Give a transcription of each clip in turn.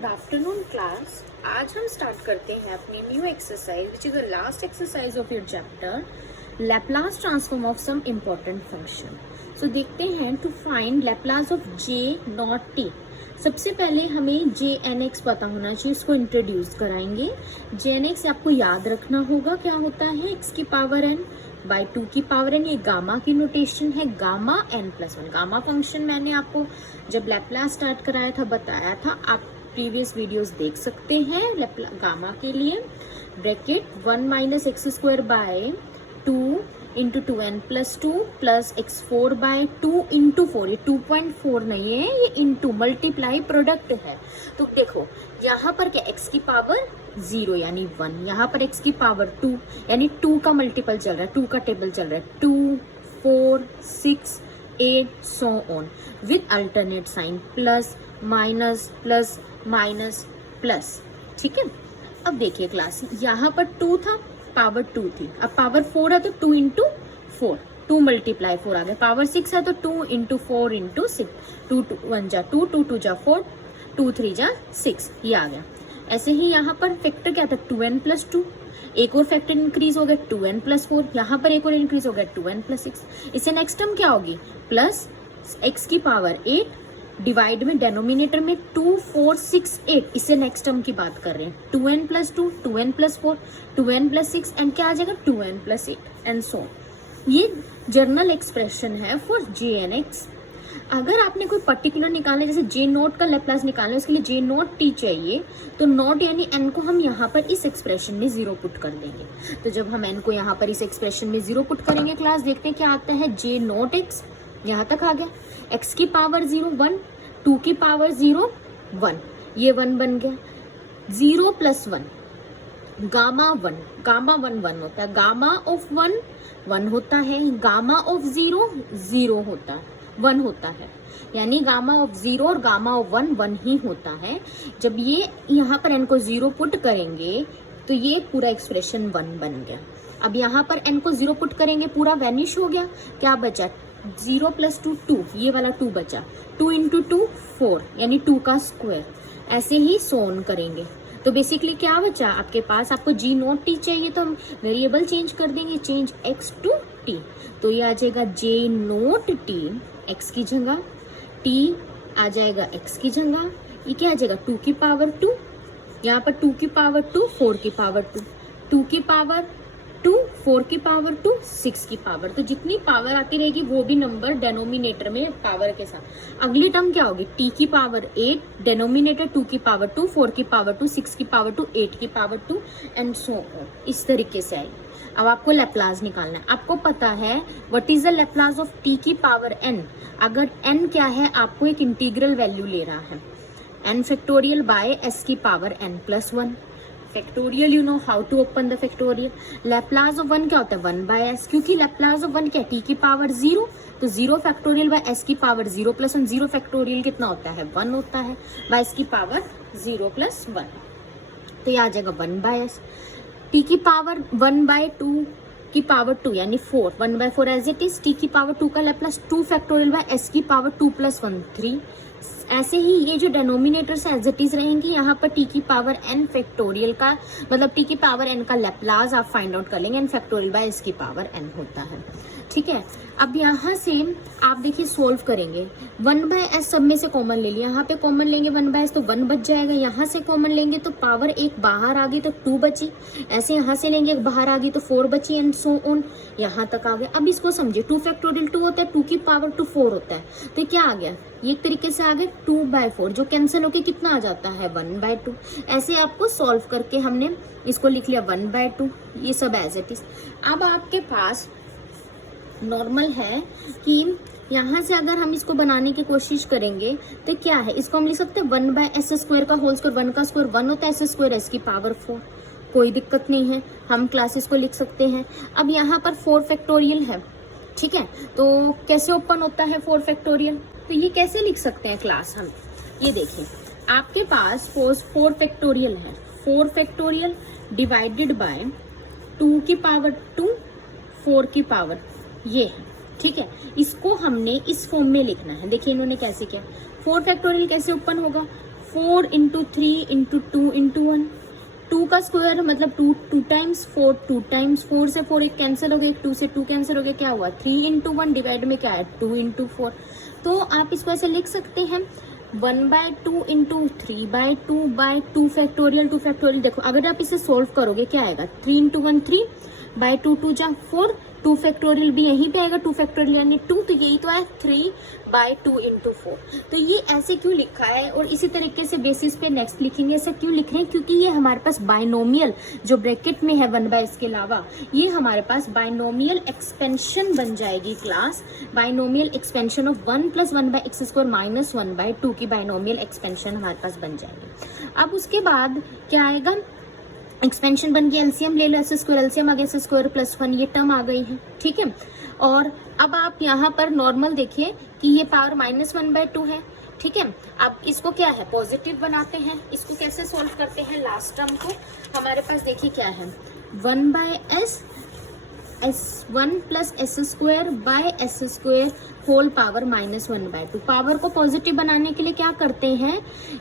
Good afternoon class. आज हम start करते हैं अपनी new exercise which is the last exercise of your chapter Laplace transform of some important function. So देखते हैं to find Laplace of J naught T. सबसे पहले हमें जे एन एक्स पता होना चाहिए, इसको इंट्रोड्यूस कराएंगे। जे एन एक्स आपको याद रखना होगा क्या होता है, एक्स की पावर एन बाई 2 की पावर एन। ये गामा की नोटेशन है, gamma n plus one. Gamma function मैंने आपको जब लैप्लास स्टार्ट कराया था बताया था, आप प्रीवियस वीडियोस देख सकते हैं। गामा के लिए bracket 1 minus x square by 2 into 2n plus 2 plus x4 by 2 into 4। ये 2.4 नहीं है, ये इंटू मल्टीप्लाई प्रोडक्ट है। तो देखो यहाँ पर क्या x की पावर 0 यानी 1, यहाँ पर x की पावर 2 यानी 2 का मल्टीपल चल रहा है, 2 का टेबल चल रहा है, 2 4 6 8 so on with alternate sign, plus minus plus minus plus. ठीक है, अब देखिए क्लास, यहाँ पर 2 था, पावर 2 थी, अब पावर 4 है तो 2 इंटू 4, 2 मल्टीप्लाई 4 आ गया। पावर 6 है तो 2 इंटू 4 इंटू 6, 2 1 जा 2, 2 2 जा 4, 2 3 जा 6, ये आ गया। ऐसे ही यहाँ पर फैक्टर क्या था, 2n प्लस 2, एक और फैक्टर इंक्रीज हो गया 2n प्लस 4, यहाँ पर एक और इंक्रीज हो गया 2n प्लस 6। इससे नेक्स्ट टर्म क्या होगी, प्लस x की पावर 8 डिवाइड में डेनोमिनेटर में 2 4 6 8। इससे नेक्स्ट टर्म की बात कर रहे हैं, 2n plus 2, 2n plus 4, 2n plus 6 and क्या आ जाएगा 2n प्लस 8 एंड सो। ये जर्नल एक्सप्रेशन है फॉर जे एन एक्स। अगर आपने कोई पर्टिकुलर निकालना है, जैसे जे नोट का लैप्लास निकालना है, उसके लिए जे नोट टी चाहिए, तो नोट यानी एन को हम यहाँ पर इस एक्सप्रेशन में 0 पुट कर देंगे। तो जब हम एन को यहाँ पर इस एक्सप्रेशन में 0 पुट करेंगे क्लास, देखते हैं क्या आता है, जे नोट एक्स यहाँ तक आ गया, x की पावर 0 1, 2 की पावर 0 1, ये 1 बन गया, 0 प्लस 1 गामा 1, गामा 1 1 होता है, गामा ऑफ 1 1 होता है, गामा ऑफ 0 0 होता है, 1 होता है, यानी गामा ऑफ 0 और गामा ऑफ 1 1 ही होता है। जब ये यहाँ पर n को 0 पुट करेंगे तो ये पूरा एक्सप्रेशन 1 बन गया। अब यहाँ पर n को 0 पुट करेंगे, पूरा वैनिश हो गया, क्या बचा 0 प्लस 2 2, ये वाला 2 बचा, 2 इंटू 2 4 यानी 2 का स्क्वायर। ऐसे ही सोन करेंगे तो बेसिकली क्या बचा आपके पास, आपको जी नोट टी चाहिए तो हम वेरिएबल चेंज कर देंगे, चेंज x टू t, तो ये आ जाएगा जे नोट टी, x की जगह t आ जाएगा x की जगह, ये क्या आ जाएगा 2 की पावर 2, यहाँ पर 2 की पावर 2 4 की पावर 2, 2 की पावर 2 4 की पावर 2 6 की पावर, तो जितनी पावर आती रहेगी वो भी नंबर डेनोमिनेटर में पावर के साथ। अगली टर्म क्या होगी, t की पावर 8 डेनोमिनेटर 2 की पावर 2 4 की पावर 2 6 की पावर 2 8 की पावर 2 एंड सो ऑन, इस तरीके से आएगी। अब आपको लैप्लास निकालना है, आपको पता है what is the Laplace of t की पावर n। अगर n क्या है, आपको एक इंटीग्रल वैल्यू ले रहा है, n फैक्टोरियल बाय s की power n plus 1 factorial, you know how to open the factorial. Laplace of 1 क्या होता है 1 बाय s, क्योंकि लैप्लास ऑफ 1 क्या t की पावर 0, तो 0 फैक्टोरियल बाय s की पावर 0 प्लस 1, 0 फैक्टोरियल कितना होता है 1 होता है, बाय s की पावर 0 प्लस 1, तो ये आ जाएगा 1 बाय s। t की पावर 1 बाय 2 की पावर 2 यानी 4, 1 by 4 as it is, t की पावर 2 का लैप्लास 2 फैक्टोरियल बाय s की पावर 2 प्लस 1 3। ऐसे ही ये जो डेनोमिनेटर्स एज इट इज रहेंगी, यहाँ पर t की पावर n फैक्टोरियल का मतलब t की पावर n का लैप्लास आप फाइंड आउट कर लेंगे, n फैक्टोरियल बाय s की पावर n होता है। ठीक है, अब यहाँ से आप देखिए सोल्व करेंगे, 1 बाय s सब में से कॉमन ले लिया, यहाँ पे कॉमन लेंगे 1 बाय s तो 1 बच जाएगा, यहाँ से कॉमन लेंगे तो पावर 1 बाहर आ गई तो 2 बची, ऐसे यहाँ से लेंगे बाहर आ गई तो 4 बची एंड सो ऑन, यहाँ तक आ गया। अब इसको समझिए, 2 फैक्टोरियल 2 होता है, 2 की पावर 2 4 होता है, तो क्या आ गया, ये एक तरीके से आ गया 2 बाय 4, जो कैंसिल होके कितना आ जाता है 1 बाय 2। ऐसे आपको सॉल्व करके हमने इसको लिख लिया 1 बाय 2, ये सब एज इट इज। अब आपके पास नॉर्मल है कि यहाँ से अगर हम इसको बनाने की कोशिश करेंगे तो क्या है, इसको हम लिख सकते हैं 1 बाय एस स्क्वायर का होल स्क्वायर, 1 का स्क्वायर 1 होता है, एस स्क्वायर एस की पावर 4, कोई दिक्कत नहीं है, हम क्लासेस को लिख सकते हैं। अब यहाँ पर 4 फैक्टोरियल है, ठीक है, तो कैसे ओपन होता है 4 फैक्टोरियल, तो ये कैसे लिख सकते हैं क्लास हम, ये देखिए आपके पास 4 फैक्टोरियल है, 4 फैक्टोरियल डिवाइडेड बाय 2 की पावर 2 4 की पावर ये है, ठीक है, इसको हमने इस फॉर्म में लिखना है। देखिए इन्होंने कैसे किया, 4 फैक्टोरियल कैसे ओपन होगा, 4 इंटू 3 इंटू 2 इंटू 1, 2 का स्क्वायर मतलब 2 टाइम्स 4, 2 टाइम्स 4 से 4 एक कैंसिल हो गया, 2 से 2 कैंसिल हो गया, क्या हुआ 3 इंटू 1 डिवाइड में क्या है 2 इंटू 4। तो आप इसको ऐसे लिख सकते हैं 1/2 इंटू 3/2 फैक्टोरियल 2 फैक्टोरियल। देखो अगर आप इसे सोल्व करोगे क्या आएगा 3 इंटू 1 3/2 2 जा 4, 2 फैक्टोरियल भी यहीं पे आएगा 2 फैक्टोरियल यानी 2, तो यही तो है 3/2 इंटू 4। तो ये ऐसे क्यों लिखा है और इसी तरीके से बेसिस पे नेक्स्ट लिखेंगे। ऐसा क्यों लिख रहे हैं क्योंकि ये हमारे पास बाइनोमियल जो ब्रैकेट में है 1/, के अलावा ये हमारे पास बाइनोमियल एक्सपेंशन बन जाएगी class, binomial expansion of 1 + 1/x² minus 1/2 की बाइनोमियल एक्सपेंशन हमारे पास बन जाएगी। अब उसके बाद क्या आएगा, एक्सपेंशन बन गया, एलसीएम ले लो, s², एलसीएम आ गया s² + 1, ये टर्म आ गई है, ठीक है। और अब आप यहाँ पर नॉर्मल देखिए कि ये पावर -1/2 है, ठीक है। अब इसको क्या है पॉजिटिव बनाते हैं, इसको कैसे सॉल्व करते हैं, लास्ट टर्म को हमारे पास देखिए क्या है 1/s 1 + s² whole power -1/2। Power को पॉजिटिव बनाने के लिए क्या करते हैं,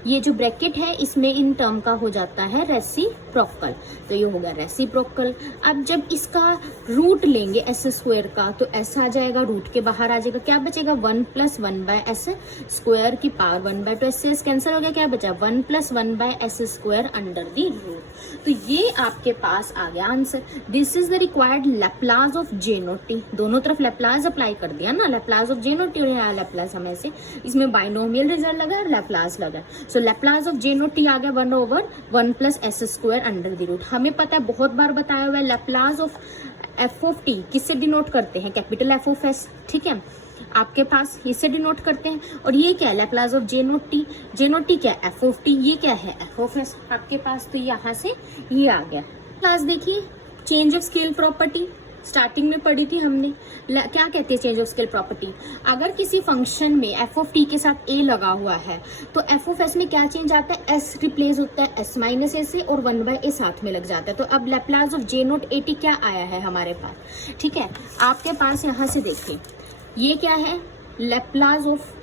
ये जो ब्रैकेट है इसमें इन टर्म का हो जाता है रेसिप्रोकल, तो ये हो गया रेसिप्रोकल। अब जब इसका रूट लेंगे s² का तो s आ जाएगा, रूट के बाहर आ जाएगा, क्या बचेगा 1 + 1/s² की पावर 1/2, s से s कैंसिल हो गया, क्या बचा 1 + 1/s² अंडर दी रूट। तो ये आपके पास आ गया answer. This is the required Laplace of J naught T. दोनों तरफ लैप्लास अप्लाई कर दिया ना, Laplace of J naught T और यहाँ लैप्लास हमें से इसमें बाइनोमियल रिजल्ट लगा और लैप्लास लगा। So Laplace of J naught T आ गया 1/1 + s² अंडर द रूट। हमें पता है बहुत बार बताया हुआ है Laplace of F of T किससे डिनोट करते हैं, कैपिटल एफ ऑफ एस, ठीक है, आपके पास इससे डिनोट करते हैं। और ये क्या है Laplace of J naught T, J naught t क्या है एफ ऑफ टी, ये क्या है एफ ऑफ एस आपके पास, तो यहाँ से ये आ गया। क्लास देखिए change of scale property starting में पढ़ी थी हमने, क्या कहती है चेंज ऑफ स्केल प्रॉपर्टी, अगर किसी फंक्शन में एफ ऑफ टी के साथ ए लगा हुआ है तो एफ ऑफ एस में क्या चेंज आता है, एस रिप्लेस होता है s - a से और 1/a साथ में लग जाता है। तो अब Laplace of J naught a T क्या आया है हमारे पास, ठीक है, आपके पास यहाँ से देखिए ये क्या है Laplace of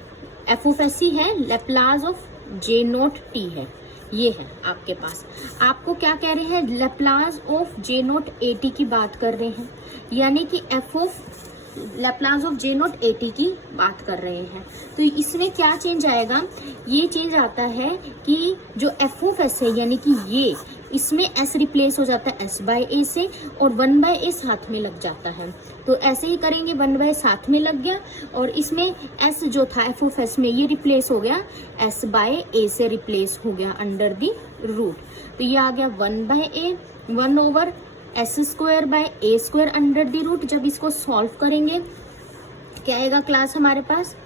F of S ही है, Laplace of J naught T है, ये है आपके पास। आपको क्या कह रहे हैं Laplace of J naught a T की बात कर रहे हैं, यानी कि F of Laplace of J naught a T की बात कर रहे हैं। तो इसमें क्या चेंज आएगा, ये चेंज आता है कि जो एफ ऑफ एस है यानी कि ये इसमें s रिप्लेस हो जाता है s/a से और 1/a साथ में लग जाता है। तो ऐसे ही करेंगे 1/a साथ में लग गया और इसमें s जो था एफ ऑफ एस में ये रिप्लेस हो गया s/a से रिप्लेस हो गया अंडर दी रूट। तो ये आ गया 1/a 1/s² under the root. जब इसको सॉल्व करेंगे क्या आएगा क्लास हमारे पास,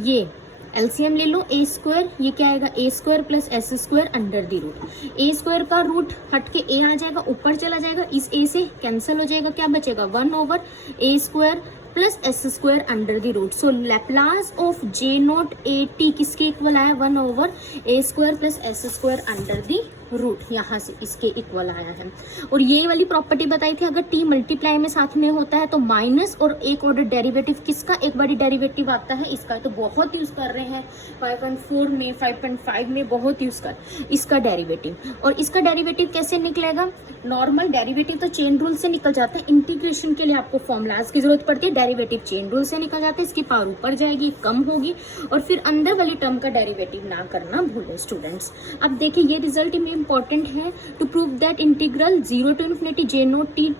ये एलसीएम ले लो a², ये क्या आएगा a² + s² under the root. a² का रूट हट के a आ जाएगा, ऊपर चला जाएगा, इस a से कैंसिल हो जाएगा, क्या बचेगा 1/a² + s² under the root. So Laplace of J naught a t किसके इक्वल आया 1/a² + s² under the root, यहाँ से इसके इक्वल आया है। और ये वाली प्रॉपर्टी बताई थी अगर टी मल्टीप्लाई में साथ में होता है तो माइनस और एक ऑर्डर डेरिवेटिव किसका एक बारी डेरिवेटिव आता है इसका, तो बहुत यूज कर रहे हैं 5.4 में 5.5 में बहुत यूज कर इसका डेरिवेटिव। और इसका डेरिवेटिव कैसे निकलेगा, नॉर्मल डेरिवेटिव तो चेन रूल से निकल जाता है, इंटीग्रेशन के लिए आपको फॉर्मूलाज की जरूरत पड़ती है, डेरिवेटिव चेन रूल से निकल जाता है, इसकी पावर ऊपर जाएगी कम होगी और फिर अंदर वाली टर्म का डेरिवेटिव ना करना भूलो स्टूडेंट्स। अब देखिए ये रिजल्ट में इंपॉर्टेंट है to prove that integral 0 to ∞ J naught t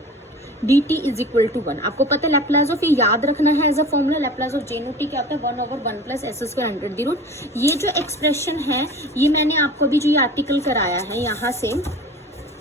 dt = 1। आपको पता है लैप्लास ऑफ ये याद रखना है as a formula, Laplace of J naught t क्या होता है 1/1 + s² अंडर दी रूट। ये जो एक्सप्रेशन है ये मैंने आपको अभी जो ये आर्टिकल कराया है यहाँ से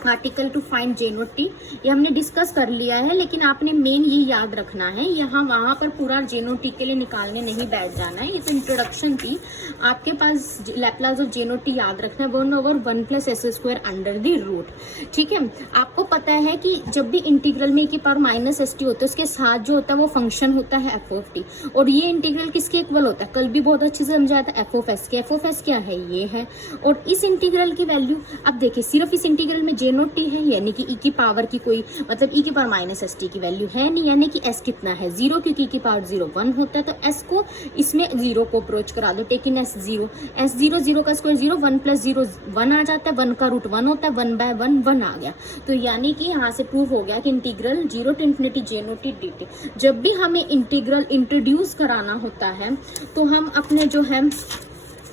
article to find J naught T, ये हमने डिस्कस कर लिया है, लेकिन आपने मेन ये याद रखना है, यहाँ वहां पर पूरा जे नॉट टी के लिए निकालने नहीं बैठ जाना है। ये तो इंट्रोडक्शन थी, आपके पास Laplace of J naught T याद रखना है 1/1 + s² अंडर दी रूट। ठीक है, आपको पता है कि जब भी इंटीग्रल में की पावर -st होता है उसके साथ जो होता है वो फंक्शन होता है एफ ऑफ टी, और ये इंटीग्रल किसके इक्वल होता है, कल भी बहुत अच्छे से समझाया था एफ ऑफ एस के। एफ ऑफ एस क्या है, ये है, और इस इंटीग्रल की वैल्यू अब देखिए सिर्फ इस इंटीग्रल में जे नोट टी है, यानी कि ई की पावर की कोई मतलब ई की पावर माइनस एस टी की वैल्यू है नहीं, यानी कि एस कितना है 0, क्योंकि ई की पावर 0 1 होता है, तो एस को इसमें 0 को अप्रोच करा दो, टेकिंग एस 0, एस 0 0 का स्क्वायर 0, 1 प्लस 0 1 आ जाता है, 1 का रूट 1 होता है, 1 बाय 1 1 आ गया। तो यानी कि यहाँ से प्रूव हो गया कि integral 0 to infinity J naught t D t. जब भी हमें इंटीग्रल इंट्रोड्यूस कराना होता है तो हम अपने जो है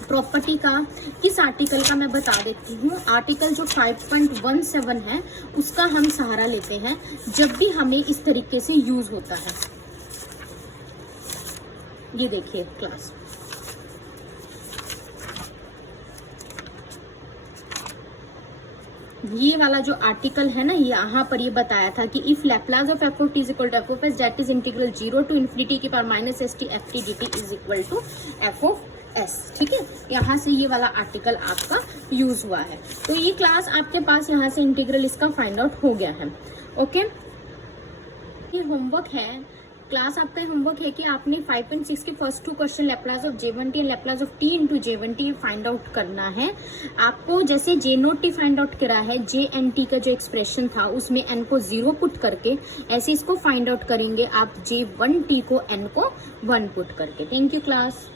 प्रॉपर्टी का, किस आर्टिकल का मैं बता देती हूँ, आर्टिकल जो 5.17 है उसका हम सहारा लेते हैं जब भी हमें इस तरीके से यूज होता है। ये देखिए क्लास, ये वाला जो आर्टिकल है ना, यहाँ पर ये बताया था कि if Laplace of F of T is equal to F of S, that is integral 0 to infinity की power minus S T F T D T is equal to F of S. ठीक है, यहाँ से ये वाला article आपका use हुआ है। तो ये क्लास आपके पास यहाँ से इंटीग्रल इसका फाइंड आउट हो गया है। ओके, ये होमवर्क है, क्लास आपका होमवर्क है कि आपने 5.6 के first 2 question Laplace of J1T and Laplace of T into J1T find out करना है। आपको जैसे J note T find out करा है, J एंड T का जो एक्सप्रेशन था उसमें n को 0 पुट करके ऐसे इसको फाइंड आउट करेंगे आप J1T को n को 1 पुट करके। Thank you class.